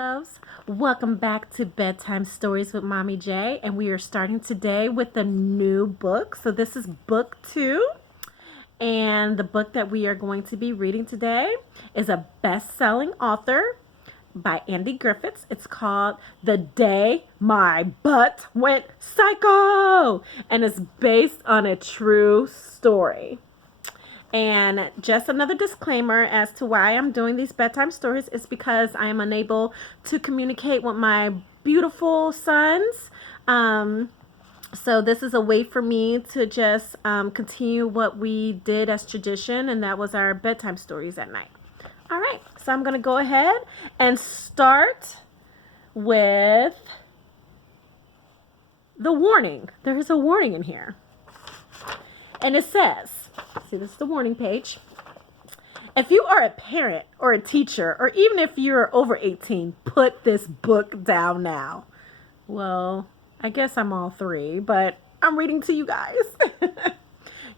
loves. Welcome back to Bedtime Stories with Mommy J, and we are starting today with a new book. So this is book 2, and the book that we are going to be reading today is a best-selling author by Andy Griffiths. It's called The Day My Butt Went Psycho, and it's based on a true story. And just another disclaimer as to why I'm doing these bedtime stories is because I am unable to communicate with my beautiful sons. So this is a way for me to just continue what we did as tradition, and that was our bedtime stories at night. All right, so I'm going to go ahead and start with the warning. There is a warning in here. And it says, see, this is the warning page. If you are a parent or a teacher, or even if you're over 18, put this book down now. Well, I guess I'm all three, but I'm reading to you guys.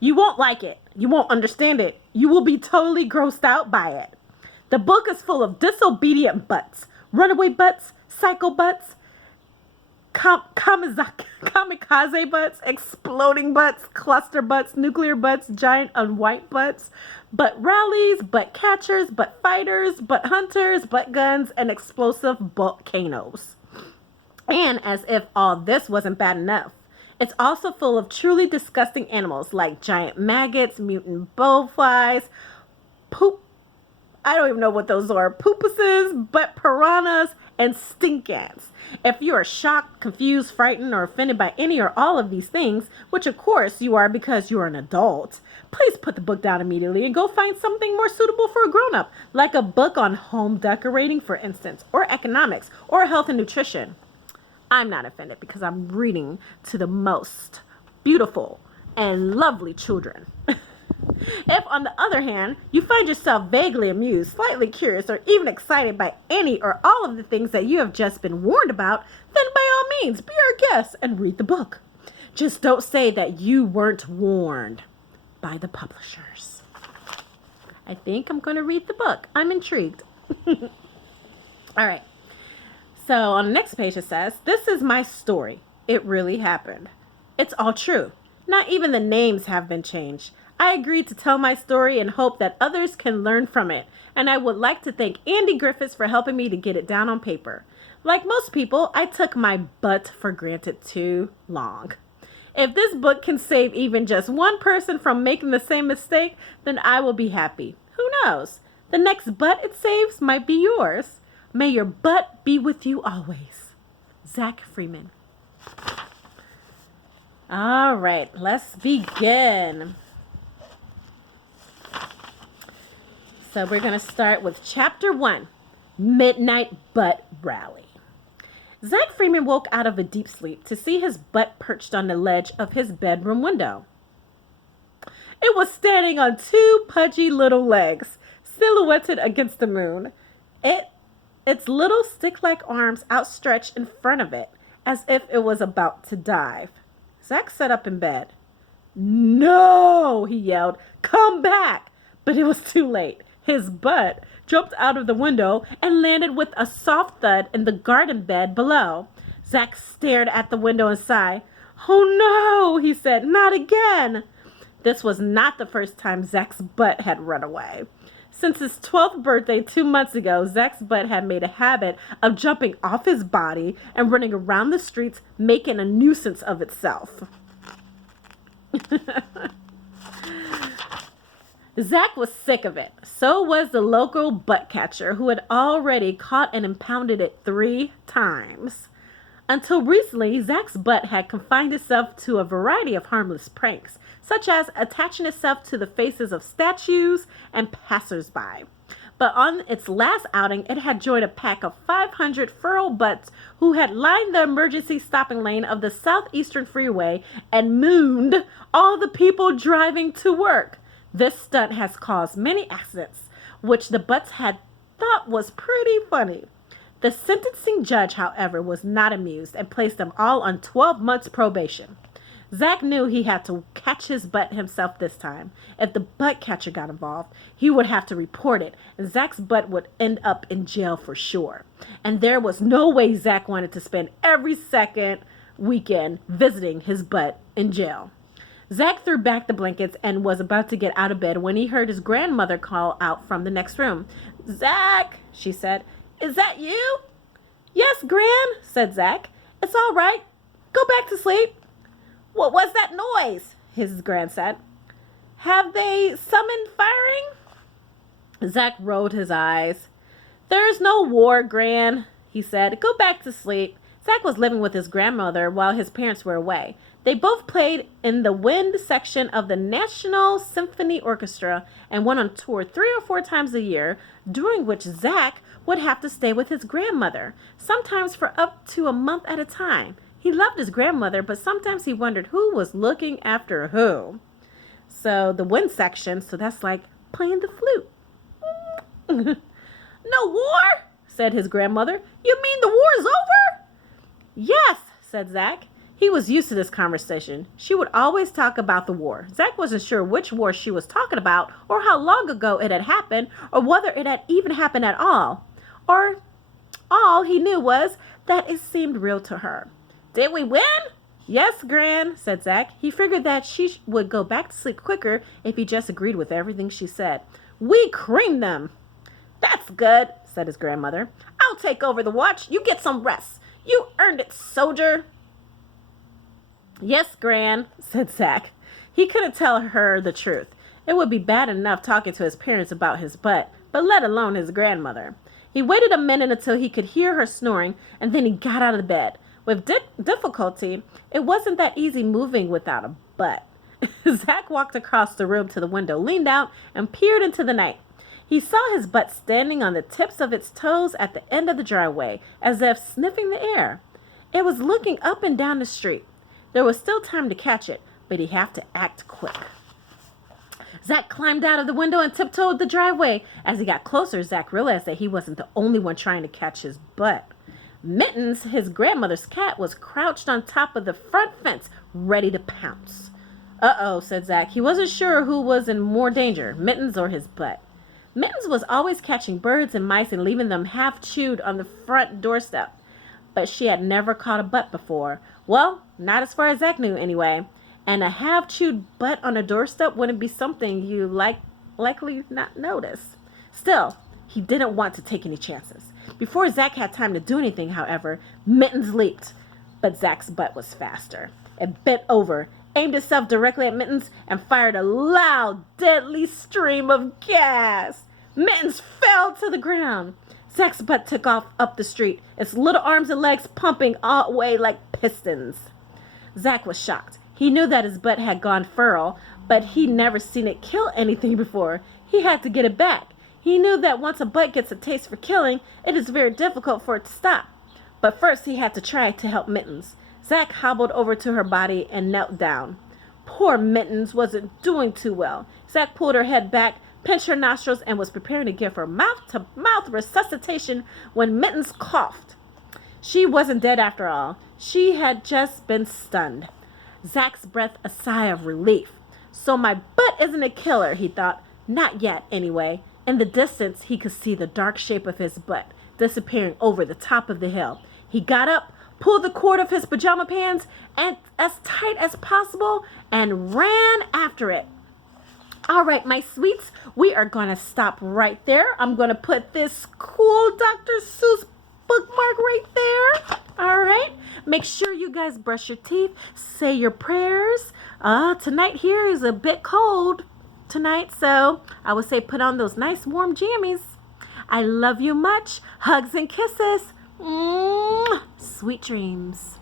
You won't like it. You won't understand it. You will be totally grossed out by it. The book is full of disobedient butts, runaway butts, psycho butts, kamikaze butts, exploding butts, cluster butts, nuclear butts, giant unwhite butts, butt rallies, butt catchers, butt fighters, butt hunters, butt guns, and explosive volcanoes. And as if all this wasn't bad enough, it's also full of truly disgusting animals like giant maggots, mutant blowflies, I don't even know what those are, poopuses, butt piranhas, and stink ants. If you are shocked, confused, frightened, or offended by any or all of these things, which of course you are because you are an adult, please put the book down immediately and go find something more suitable for a grown-up, like a book on home decorating, for instance, or economics, or health and nutrition. I'm not offended because I'm reading to the most beautiful and lovely children. If, on the other hand, you find yourself vaguely amused, slightly curious, or even excited by any or all of the things that you have just been warned about, then by all means, be our guest and read the book. Just don't say that you weren't warned by the publishers. I think I'm going to read the book. I'm intrigued. All right. So on the next page it says, "This is my story. It really happened. It's all true. Not even the names have been changed. I agreed to tell my story and hope that others can learn from it, and I would like to thank Andy Griffiths for helping me to get it down on paper. Like most people, I took my butt for granted too long. If this book can save even just one person from making the same mistake, then I will be happy. Who knows? The next butt it saves might be yours. May your butt be with you always." Zach Freeman. All right, let's begin. So we're going to start with Chapter 1, Midnight Butt Rally. Zach Freeman woke out of a deep sleep to see his butt perched on the ledge of his bedroom window. It was standing on two pudgy little legs, silhouetted against the moon. Its little stick-like arms outstretched in front of it, as if it was about to dive. Zach sat up in bed. "No!" he yelled. "Come back!" But it was too late. His butt jumped out of the window and landed with a soft thud in the garden bed below. Zach stared at the window and sighed. "Oh no," he said, "not again." This was not the first time Zach's butt had run away. Since his 12th birthday 2 months ago, Zach's butt had made a habit of jumping off his body and running around the streets, making a nuisance of itself. Zach was sick of it. So was the local butt catcher, who had already caught and impounded it 3 times. Until recently, Zach's butt had confined itself to a variety of harmless pranks, such as attaching itself to the faces of statues and passersby. But on its last outing, it had joined a pack of 500 feral butts who had lined the emergency stopping lane of the southeastern freeway and mooned all the people driving to work. This stunt has caused many accidents, which the butts had thought was pretty funny. The sentencing judge, however, was not amused and placed them all on 12 months probation. Zach knew he had to catch his butt himself this time. If the butt catcher got involved, he would have to report it, and Zach's butt would end up in jail for sure. And there was no way Zach wanted to spend every second weekend visiting his butt in jail. Zach threw back the blankets and was about to get out of bed when he heard his grandmother call out from the next room. "Zach," she said, "is that you?" "Yes, Gran," said Zach. "It's all right. Go back to sleep." "What was that noise?" his Gran said. "Have they summoned firing?" Zach rolled his eyes. "There's no war, Gran," he said. "Go back to sleep." Zach was living with his grandmother while his parents were away. They both played in the wind section of the National Symphony Orchestra and went on tour 3 or 4 times a year, during which Zach would have to stay with his grandmother, sometimes for up to a month at a time. He loved his grandmother, but sometimes he wondered who was looking after who. So the wind section, so that's like playing the flute. "No war?" said his grandmother. "You mean the war's over?" "Yes," said Zach. He was used to this conversation. She would always talk about the war. Zach wasn't sure which war she was talking about, or how long ago it had happened, or whether it had even happened at all. Or all he knew was that it seemed real to her. "Did we win?" "Yes, Gran," said Zach. He figured that she would go back to sleep quicker if he just agreed with everything she said. "We creamed them." "That's good," said his grandmother. "I'll take over the watch. You get some rest. You earned it, soldier." "Yes, Gran," said Zach. He couldn't tell her the truth. It would be bad enough talking to his parents about his butt, but let alone his grandmother. He waited a minute until he could hear her snoring, and then he got out of bed. With difficulty, it wasn't that easy moving without a butt. Zach walked across the room to the window, leaned out, and peered into the night. He saw his butt standing on the tips of its toes at the end of the driveway, as if sniffing the air. It was looking up and down the street. There was still time to catch it, but he'd have to act quick. Zach climbed out of the window and tiptoed the driveway. As he got closer, Zach realized that he wasn't the only one trying to catch his butt. Mittens, his grandmother's cat, was crouched on top of the front fence, ready to pounce. "Uh-oh," said Zach. He wasn't sure who was in more danger, Mittens or his butt. Mittens was always catching birds and mice and leaving them half chewed on the front doorstep. But she had never caught a butt before. Well, not as far as Zach knew anyway. And a half-chewed butt on a doorstep wouldn't be something you likely not notice. Still, he didn't want to take any chances. Before Zach had time to do anything, however, Mittens leaped. But Zach's butt was faster. It bent over, aimed itself directly at Mittens, and fired a loud, deadly stream of gas. Mittens fell to the ground. Zach's butt took off up the street, its little arms and legs pumping all the way like pistons. Zach was shocked. He knew that his butt had gone feral, but he'd never seen it kill anything before. He had to get it back. He knew that once a butt gets a taste for killing, it is very difficult for it to stop. But first he had to try to help Mittens. Zach hobbled over to her body and knelt down. Poor Mittens wasn't doing too well. Zach pulled her head back, pinched her nostrils, and was preparing to give her mouth-to-mouth resuscitation when Mittens coughed. She wasn't dead after all. She had just been stunned. Zach's breathed a sigh of relief. So my butt isn't a killer, he thought. Not yet, anyway. In the distance, he could see the dark shape of his butt disappearing over the top of the hill. He got up, pulled the cord of his pajama pants and as tight as possible, and ran after it. All right, my sweets, we are going to stop right there. I'm going to put this cool Dr. Seuss bookmark right there. All right. Make sure you guys brush your teeth, say your prayers. Tonight here is a bit cold tonight, so I would say put on those nice warm jammies. I love you much. Hugs and kisses. Sweet dreams.